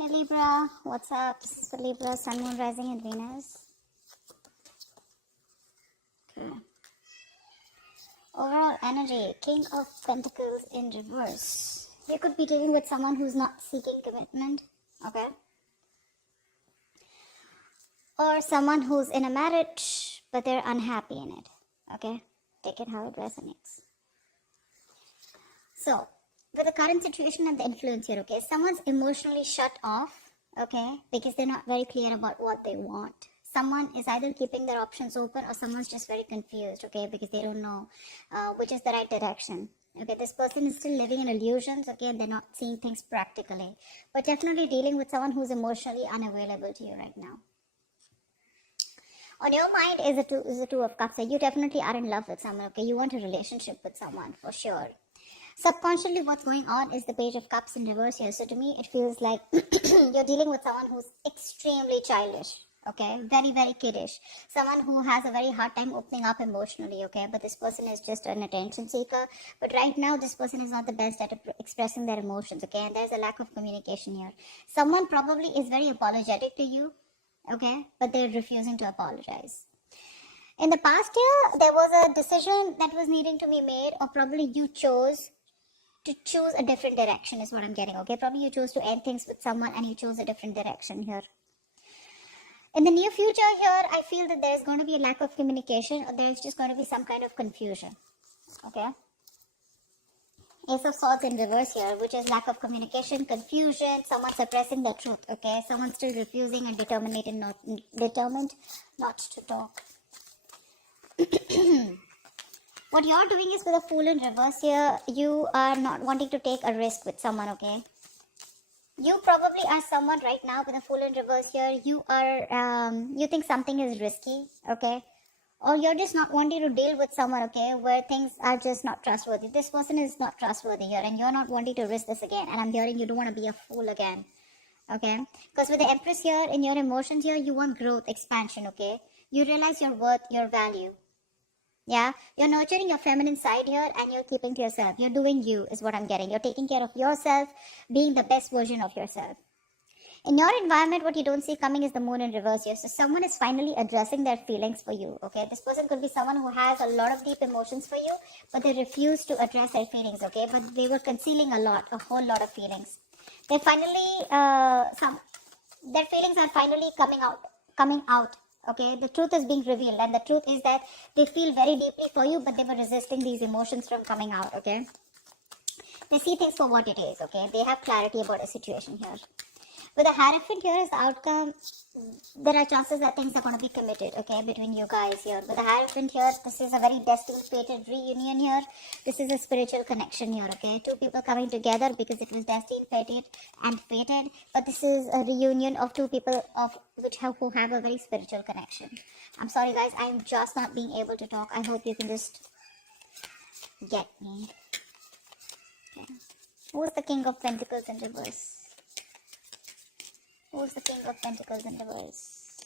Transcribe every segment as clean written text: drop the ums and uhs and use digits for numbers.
Hey Libra, what's up? This is for Libra, Sun, Moon, Rising, and Venus. Okay. Overall energy, King of Pentacles in reverse. You could be dealing with someone who's not seeking commitment, okay? Or someone who's in a marriage, but they're unhappy in it, okay? Take it how it resonates. So, with the current situation and the influence here, okay, someone's emotionally shut off, okay, because they're not very clear about what they want. Someone is either keeping their options open or someone's just very confused, okay, because they don't know which is the right direction. Okay, this person is still living in illusions, okay, and they're not seeing things practically. But definitely dealing with someone who's emotionally unavailable to you right now. On your mind is the two of cups. You definitely are in love with someone, okay? You want a relationship with someone, for sure. Subconsciously, what's going on is the Page of Cups in reverse here. So to me, it feels like you're dealing with someone who's extremely childish, okay? Very, very kiddish. Someone who has a very hard time opening up emotionally, okay? But this person is just an attention seeker. But right now, this person is not the best at expressing their emotions, okay? And there's a lack of communication here. Someone probably is very apologetic to you, okay? But they're refusing to apologize. In the past year, there was a decision that was needing to be made, or probably you chose to choose a different direction is what I'm getting, okay? Probably you chose to end things with someone and you chose a different direction here. In the near future here, I feel that there's going to be a lack of communication, or there's just going to be some kind of confusion, okay? Ace of Swords in reverse here, which is lack of communication, confusion, someone suppressing the truth, okay? Someone still refusing and determined not to talk. What you're doing is with a Fool in reverse here, you are not wanting to take a risk with someone, okay? You probably are someone right now with a Fool in reverse here. You are, you think something is risky, okay? Or you're just not wanting to deal with someone, okay, where things are just not trustworthy. This person is not trustworthy here, and you're not wanting to risk this again. And I'm hearing you don't want to be a fool again, okay? Because with the Empress here, in your emotions here, you want growth, expansion, okay? You realize your worth, your value. Yeah, you're nurturing your feminine side here and you're keeping to yourself. You're doing you is what I'm getting. You're taking care of yourself, being the best version of yourself. In your environment, what you don't see coming is the Moon in reverse here. So someone is finally addressing their feelings for you, okay? This person could be someone who has a lot of deep emotions for you, but they refuse to address their feelings, okay? But they were concealing a whole lot of feelings. They finally, their feelings are finally coming out. Okay, the truth is being revealed, and the truth is that they feel very deeply for you, but they were resisting these emotions from coming out, okay? They see things for what it is, okay? They have clarity about a situation here. With the Hierophant here as the outcome, there are chances that things are going to be committed, okay, between you guys here. With the Hierophant here, this is a very destined, fated reunion here. This is a spiritual connection here, okay? Two people coming together because it was destined, fated. But this is a reunion of two people who have a very spiritual connection. I'm sorry, guys. I'm just not being able to talk. I hope you can just get me. Okay. Who's the King of Pentacles in reverse? Who's the King of Pentacles in reverse?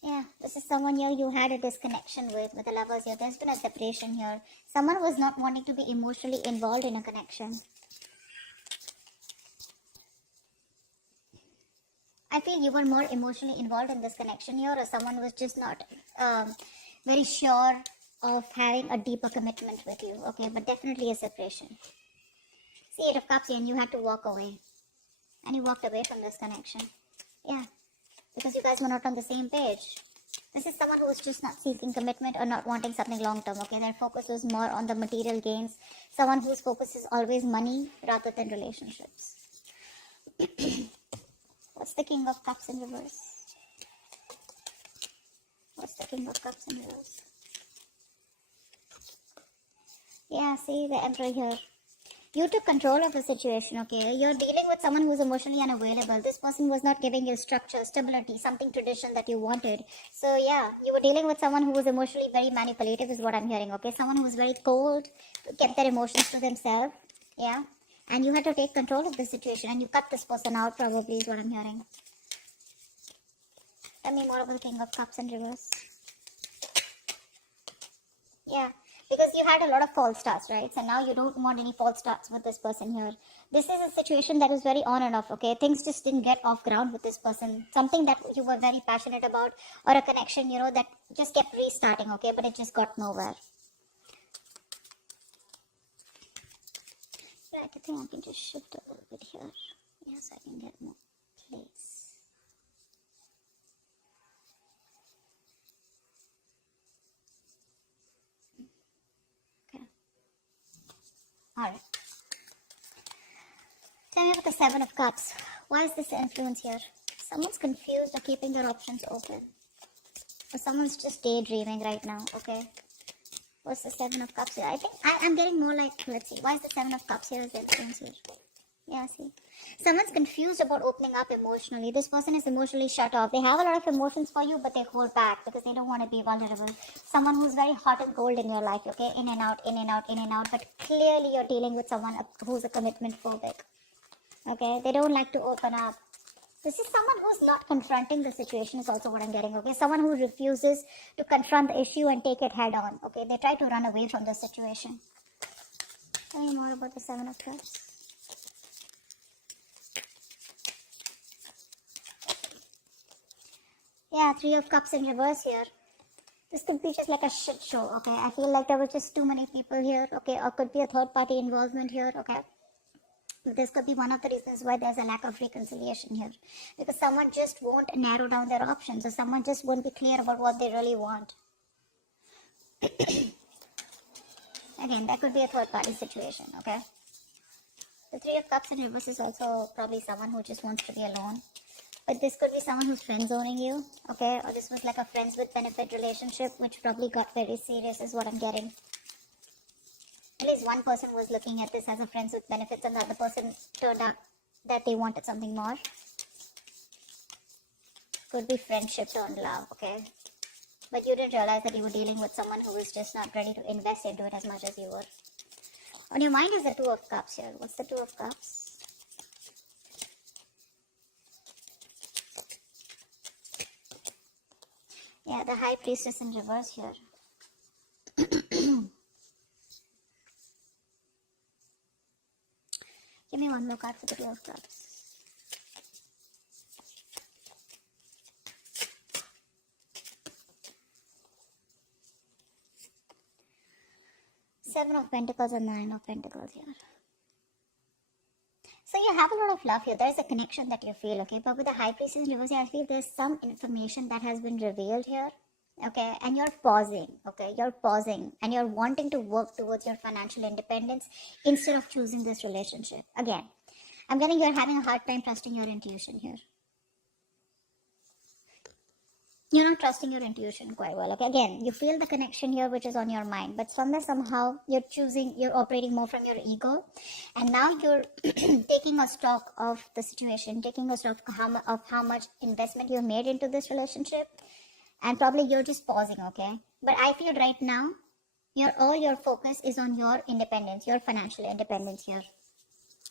Yeah, this is someone here you had a disconnection with the Lovers here. There's been a separation here. Someone was not wanting to be emotionally involved in a connection. I feel you were more emotionally involved in this connection here, or someone was just not very sure of having a deeper commitment with you. Okay, but definitely a separation. See, Eight of Cups here, and you had to walk away. And you walked away from this connection. Yeah, because you guys were not on the same page. This is someone who is just not seeking commitment or not wanting something long term, okay? Their focus was more on the material gains. Someone whose focus is always money rather than relationships. What's the King of Cups in reverse? What's the King of Cups in reverse? Yeah, see the Emperor here. You took control of the situation, okay? You're dealing with someone who's emotionally unavailable. This person was not giving you structure, stability, something traditional that you wanted. So yeah, you were dealing with someone who was emotionally very manipulative is what I'm hearing, okay? Someone who was very cold, kept their emotions to themselves, yeah? And you had to take control of the situation and you cut this person out probably is what I'm hearing. Tell me more about the King of Cups in reverse. Yeah. because you had a lot of false starts, right? So now you don't want any false starts with this person here. This is a situation that is very on and off, okay? Things just didn't get off ground with this person. Something that you were very passionate about, or a connection, you know, that just kept restarting, okay? But it just got nowhere. Yeah, I think I can just shift a little bit here. Yes, I can get more place. Okay. Alright. Tell me about the Seven of Cups. Why is this the influence here? Someone's confused or keeping their options open. Or someone's just daydreaming right now, okay? What's the Seven of Cups here? I think I'm getting more like, let's see, why is the Seven of Cups here as the influence here? Yeah, see. Someone's confused about opening up emotionally. This person is emotionally shut off. They have a lot of emotions for you, but they hold back because they don't want to be vulnerable. Someone who's very hot and cold in your life, okay? In and out, in and out, in and out. But clearly you're dealing with someone who's a commitment phobic. Okay? They don't like to open up. This is someone who's not confronting the situation is also what I'm getting, okay? Someone who refuses to confront the issue and take it head on, okay? They try to run away from the situation. Tell me more about the Seven of Cups. Yeah, Three of Cups in reverse here. This could be just like a shit show, okay? I feel like there were just too many people here, okay? Or could be a third party involvement here, okay? This could be one of the reasons why there's a lack of reconciliation here. Because someone just won't narrow down their options, or someone just won't be clear about what they really want. Again, that could be a third party situation, okay? The Three of Cups in reverse is also probably someone who just wants to be alone. But this could be someone who's friend zoning you, okay? Or this was like a friends with benefit relationship, which probably got very serious is what I'm getting. At least one person was looking at this as a friends with benefits, and the other person turned out that they wanted something more. Could be friendship turned love, okay? But you didn't realize that you were dealing with someone who was just not ready to invest into it as much as you were. On your mind is the Two of Cups here. What's the Two of Cups? Yeah, the High Priestess in reverse here. Give me one more card for the Two of Cups. Seven of Pentacles and Nine of Pentacles here. So you have a lot of love here. There is a connection that you feel, okay? But with the High Priestess in reverse, I feel there's some information that has been revealed here, okay? And you're pausing, okay? You're pausing and you're wanting to work towards your financial independence instead of choosing this relationship. Again, I'm getting you're having a hard time trusting your intuition here. You're not trusting your intuition quite well, okay? Again, you feel the connection here which is on your mind, but somewhere, somehow, you're operating more from your ego, and now you're taking a stock of the situation, taking a stock of how much investment you made into this relationship, and probably you're just pausing, okay? But I feel right now, all your focus is on your independence, your financial independence here.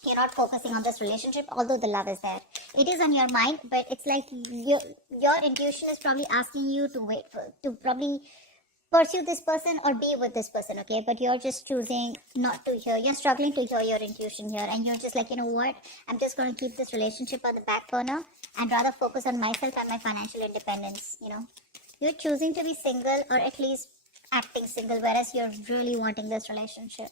You're not focusing on this relationship, although the love is there. It is on your mind, but it's like your intuition is probably asking you to probably pursue this person or be with this person, okay? But you're just choosing not to hear. You're struggling to hear your intuition here, and you're just like, you know what? I'm just going to keep this relationship on the back burner and rather focus on myself and my financial independence, you know? You're choosing to be single, or at least acting single, whereas you're really wanting this relationship.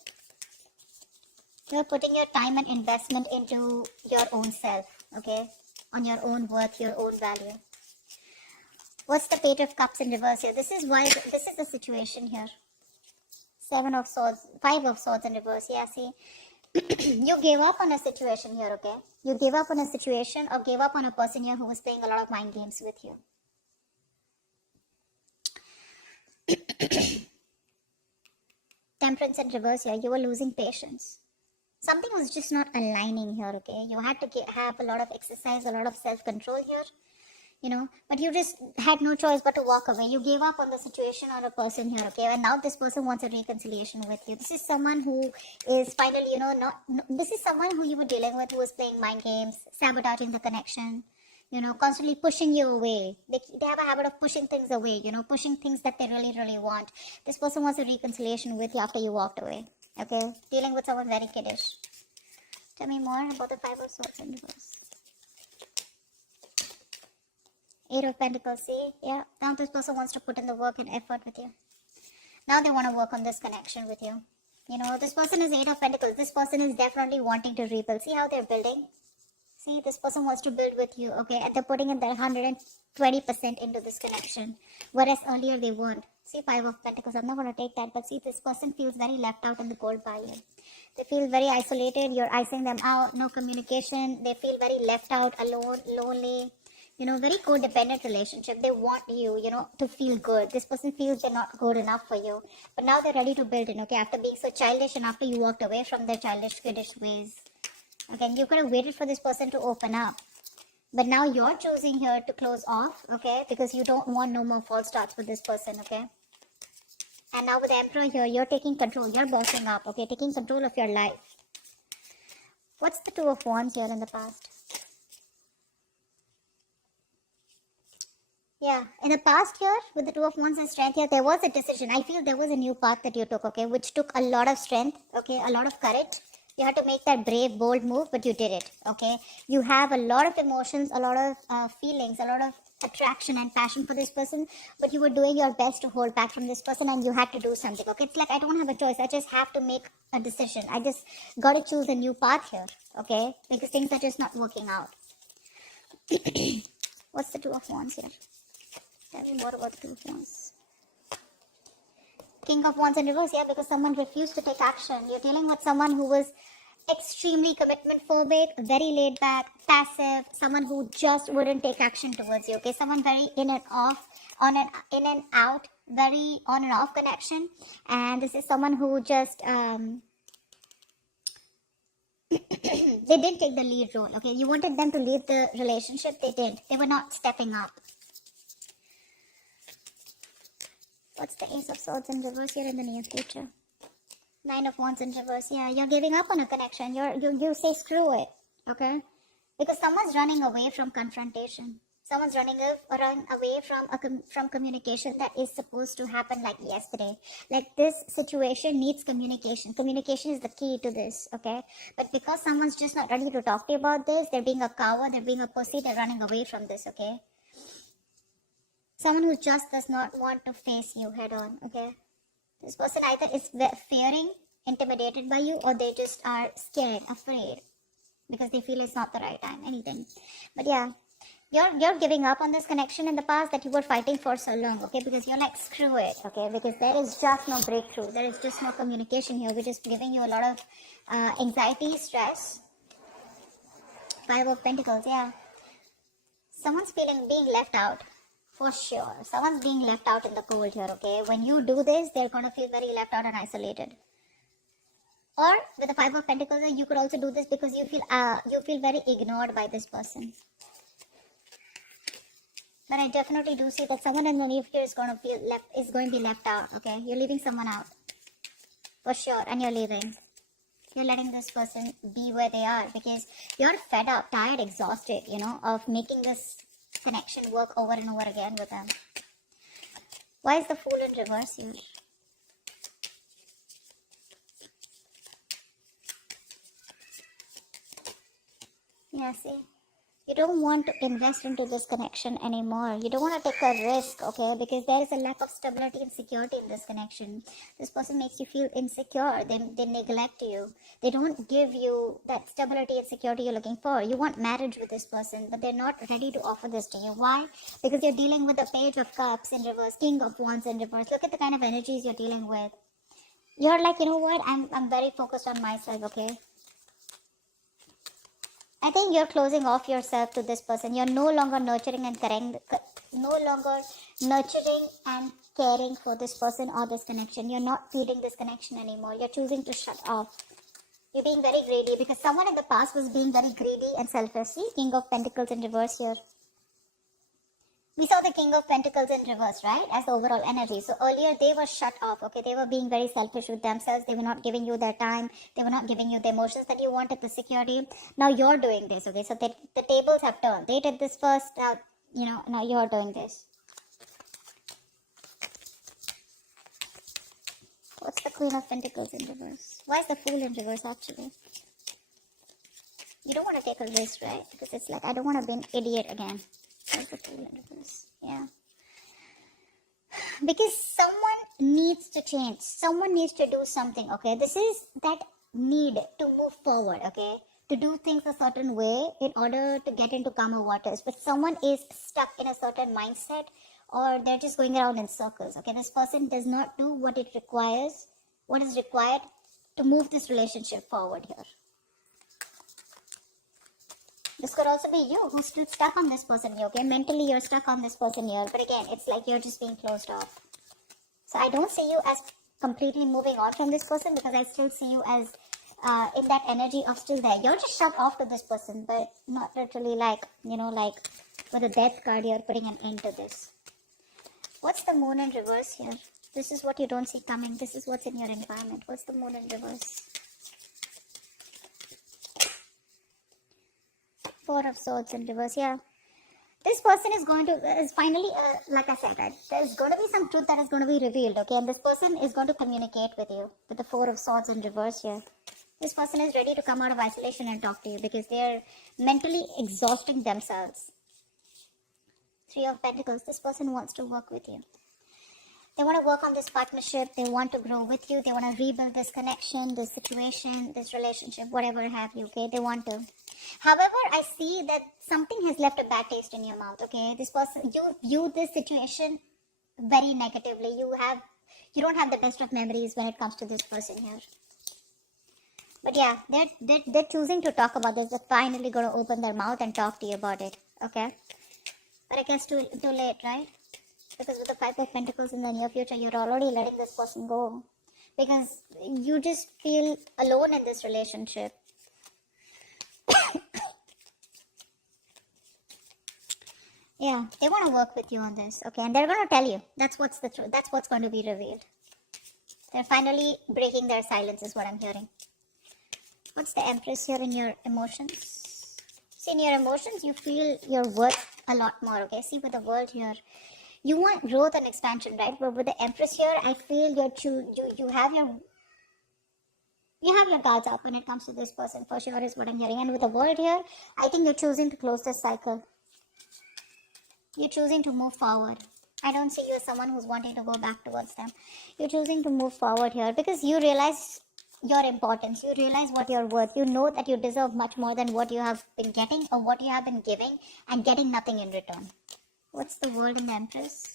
You're putting your time and investment into your own self, okay? On your own worth, your own value. What's the Page of Cups in reverse here? This is the situation here. Seven of Swords, Five of Swords in reverse. Yeah, see? You gave up on a situation here, okay? You gave up on a situation or gave up on a person here who was playing a lot of mind games with you. Temperance in reverse here. You were losing patience. Something was just not aligning here, okay? You had to have a lot of exercise, a lot of self-control here, you know, but you just had no choice but to walk away. You gave up on the situation or a person here, okay? And now this person wants a reconciliation with you. This is someone who is finally, you know, this is someone who you were dealing with who was playing mind games, sabotaging the connection, constantly pushing you away. They have a habit of pushing things away, pushing things that they really, really want. This person wants a reconciliation with you after you walked away, okay? Dealing with someone very kiddish. Tell me more about the Five of Swords in reverse. Eight of Pentacles, see? Yeah, now this person wants to put in the work and effort with you. Now they want to work on this connection with you. This person is Eight of Pentacles. This person is definitely wanting to rebuild. See how they're building? See, this person wants to build with you, okay? And they're putting in their 120% into this connection. Whereas earlier they weren't. See, Five of Pentacles. I'm not going to take that. But see, this person feels very left out in the cold by you. They feel very isolated. You're icing them out. No communication. They feel very left out, alone, lonely. Very codependent relationship. They want you, to feel good. This person feels they're not good enough for you. But now they're ready to build in, okay? After being so childish and after you walked away from their childish, kiddish ways. Okay, you could have waited for this person to open up. But now you're choosing here to close off, okay? Because you don't want no more false starts with this person, okay? And now with the Emperor here, you're taking control. You're bossing up, okay? Taking control of your life. What's the Two of Wands here in the past? Yeah, in the past here, with the Two of Wands and Strength here, there was a decision. I feel there was a new path that you took, okay? Which took a lot of strength, okay? A lot of courage. You had to make that brave, bold move, but you did it, okay? You have a lot of emotions, a lot of feelings, a lot of attraction and passion for this person, but you were doing your best to hold back from this person and you had to do something, okay? It's like, I don't have a choice. I just have to make a decision. I just got to choose a new path here, okay? Because things are just not working out. What's the Two of Wands here? Tell me more about the Two of Wands. King of Wands in reverse, yeah, because someone refused to take action. You're dealing with someone who was extremely commitment phobic, very laid back, passive, someone who just wouldn't take action towards you, okay? Someone very in and off, in and out, very on and off connection. And this is someone who just, they didn't take the lead role, okay? You wanted them to lead the relationship, they didn't. They were not stepping up. What's the Ace of Swords in reverse here in the near future? Nine of Wands in reverse. Yeah, you're giving up on a connection. You say screw it, okay? Because someone's running away from confrontation. Someone's running away from communication that is supposed to happen like yesterday. Like this situation needs communication. Communication is the key to this, okay? But because someone's just not ready to talk to you about this, they're being a coward, they're being a pussy, they're running away from this, okay? Someone who just does not want to face you head on, okay? This person either is fearing, intimidated by you, or they just are scared, afraid, because they feel it's not the right time, anything. But yeah, you're giving up on this connection in the past that you were fighting for so long, okay? Because you're like, screw it, okay? Because there is just no breakthrough. There is just no communication here. We're just giving you a lot of anxiety, stress. Five of Pentacles, yeah. Someone's being left out. For sure. Someone's being left out in the cold here, okay? When you do this, they're going to feel very left out and isolated. Or with the Five of Pentacles, you could also do this because you feel very ignored by this person. But I definitely do see that someone in the near future is going to be left out, okay? You're leaving someone out. For sure. And you're leaving. You're letting this person be where they are because you're fed up, tired, exhausted, of making this connection work over and over again with them. Why is the Fool in reverse here? Yeah, see, you don't want to invest into this connection anymore. You don't want to take a risk, okay? Because there is a lack of stability and security in this connection. This person makes you feel insecure. They neglect you. They don't give you that stability and security you're looking for. You want marriage with this person, but they're not ready to offer this to you. Why? Because you're dealing with the Page of Cups in reverse, King of Wands in reverse. Look at the kind of energies you're dealing with. You're like, you know what? I'm very focused on myself, okay? I think you're closing off yourself to this person. You're no longer nurturing and caring for this person or this connection. You're not feeding this connection anymore. You're choosing to shut off. You're being very greedy because someone in the past was being very greedy and selfish. See, King of Pentacles in reverse here. We saw the King of Pentacles in reverse, right? As the overall energy. So earlier they were shut off, okay? They were being very selfish with themselves. They were not giving you their time. They were not giving you the emotions that you wanted, the security. Now you're doing this, okay? So the tables have turned. They did this first, now, now you're doing this. What's the Queen of Pentacles in reverse? Why is the Fool in reverse, actually? You don't want to take a risk, right? Because it's like, I don't want to be an idiot again. What's the Fool in reverse? Yeah. Because someone needs to change. Someone needs to do something, okay? This is that need to move forward, okay? To do things a certain way in order to get into calmer waters. But someone is stuck in a certain mindset, or they're just going around in circles, okay? This person does not do what it requires, what is required to move this relationship forward here. This could also be you who's still stuck on this person here, okay? Mentally, you're stuck on this person here. But again, it's like you're just being closed off. So I don't see you as completely moving on from this person, because I still see you as in that energy of still there. You're just shut off to this person, but not literally like, like with a death card, you're putting an end to this. What's the Moon in reverse here? This is what you don't see coming. This is what's in your environment. What's the Moon in reverse? Four of Swords in reverse, yeah. This person is going to, is finally, like I said, right, there's going to be some truth that is going to be revealed, okay? And this person is going to communicate with you with the Four of Swords in reverse here. This person is ready to come out of isolation and talk to you because they're mentally exhausting themselves. Three of Pentacles, this person wants to work with you. They want to work on this partnership. They want to grow with you. They want to rebuild this connection, this situation, this relationship, whatever have you, okay? They want to. However, I see that something has left a bad taste in your mouth, okay? This person, you view this situation very negatively. You don't have the best of memories when it comes to this person here. But yeah, they're choosing to talk about this. They're finally going to open their mouth and talk to you about it, okay? But I guess too late, right? Because with the Five of Pentacles in the near future, you're already letting this person go. Because you just feel alone in this relationship. Yeah, they want to work with you on this, okay? And they're going to tell you. That's what's the truth. That's what's going to be revealed. They're finally breaking their silence is what I'm hearing. What's the Empress here in your emotions? See, in your emotions, you feel your worth a lot more, okay? See, with the World here, you want growth and expansion, right? But with the Empress here, I feel you have your guards up when it comes to this person, for sure, is what I'm hearing. And with the World here, I think you're choosing to close this cycle. You're choosing to move forward. I don't see you as someone who's wanting to go back towards them. You're choosing to move forward here because you realize your importance. You realize what you're worth. You know that you deserve much more than what you have been getting or what you have been giving and getting nothing in return. What's the World in the Empress?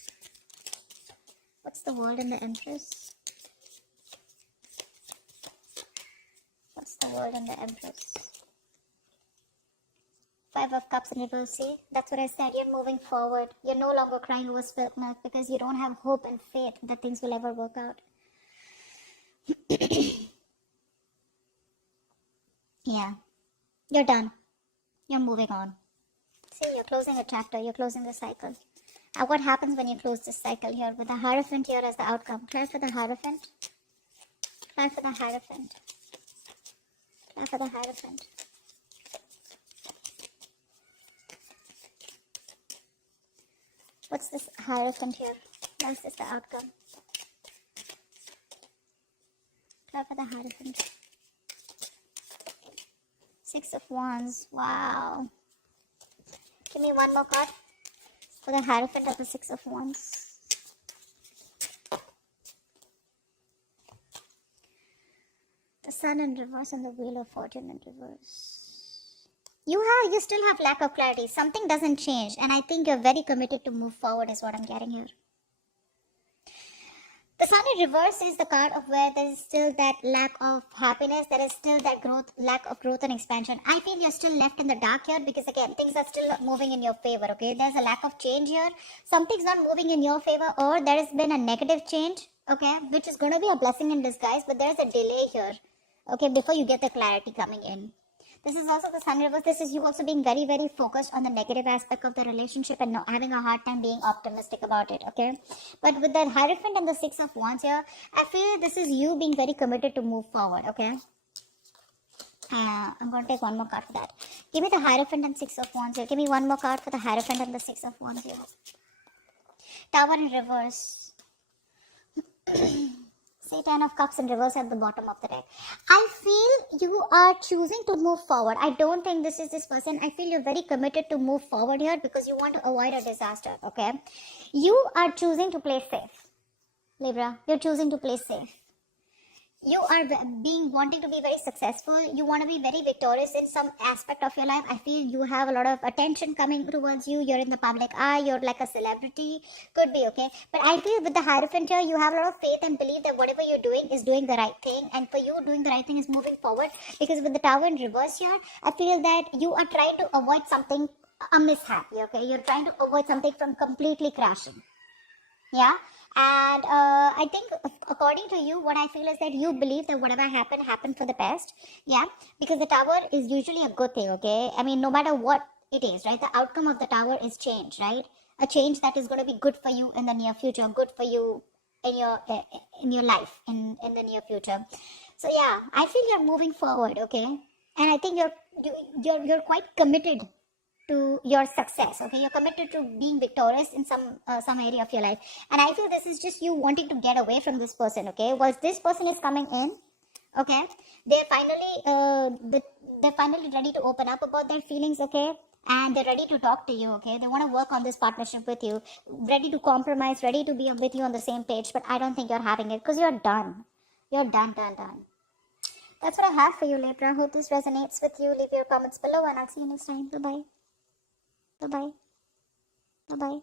What's the World in the Empress? What's the World in the Empress? Five of Cups in reverse. See, that's what I said. You're moving forward. You're no longer crying over spilt milk because you don't have hope and faith that things will ever work out. Yeah, you're done. You're moving on. See, you're closing a chapter. You're closing the cycle. And what happens when you close this cycle here with the Hierophant here as the outcome? Clear for the Hierophant. Clear for the Hierophant. Clear for the Hierophant. What's this Hierophant here? That's just the outcome. Clear for the Hierophant. Six of Wands. Wow. Give me one more card for the Hierophant of the Six of Wands. The Sun in reverse and the Wheel of Fortune in reverse. You still have lack of clarity. Something doesn't change, and I think you're very committed to move forward is what I'm getting here. The Sun in reverse is the card of where there is still that lack of happiness. There is still that lack of growth and expansion. I feel you're still left in the dark here because, again, things are still not moving in your favor, okay? There's a lack of change here. Something's not moving in your favor, or there has been a negative change, okay? Which is going to be a blessing in disguise, but there's a delay here, okay, before you get the clarity coming in. This is also the Sun reverse. This is you also being very, very focused on the negative aspect of the relationship and not having a hard time being optimistic about it, okay? But with the Hierophant and the Six of Wands here, I feel this is you being very committed to move forward, okay? I'm going to take one more card for that. Give me the Hierophant and Six of Wands here. Give me one more card for the Hierophant and the Six of Wands here. Tower in reverse. Say 10 of Cups in reverse at the bottom of the deck. I feel you are choosing to move forward. I don't think this is this person. I feel you're very committed to move forward here because you want to avoid a disaster, okay? You are choosing to play safe. Libra, you're choosing to play safe. You are wanting to be very successful. You want to be very victorious in some aspect of your life. I feel you have a lot of attention coming towards you. You're in the public eye. You're like a celebrity. Could be, okay? But I feel with the Hierophant here, you have a lot of faith and belief that whatever you're doing is doing the right thing. And for you, doing the right thing is moving forward. Because with the Tower in reverse here, I feel that you are trying to avoid something, a mishap, okay? You're trying to avoid something from completely crashing. Yeah. And I think according to you, what I feel is that you believe that whatever happened for the best. Yeah, because the Tower is usually a good thing, okay? I mean, no matter what it is, right? The outcome of the Tower is change, right? A change that is going to be good for you in the near future, good for you in your life in the near future. So yeah, I feel you're moving forward, okay? And I think you're quite committed to your success, okay? You're committed to being victorious in some area of your life, and I feel this is just you wanting to get away from this person, okay? Once this person is coming in, okay, they're finally ready to open up about their feelings, okay? And they're ready to talk to you, okay? They want to work on this partnership with you, ready to compromise, ready to be with you on the same page. But I don't think you're having it because you're done. You're done. That's what I have for you, Libra. Hope this resonates with you. Leave your comments below and I'll see you next time. Bye bye. Bye-bye. Bye-bye.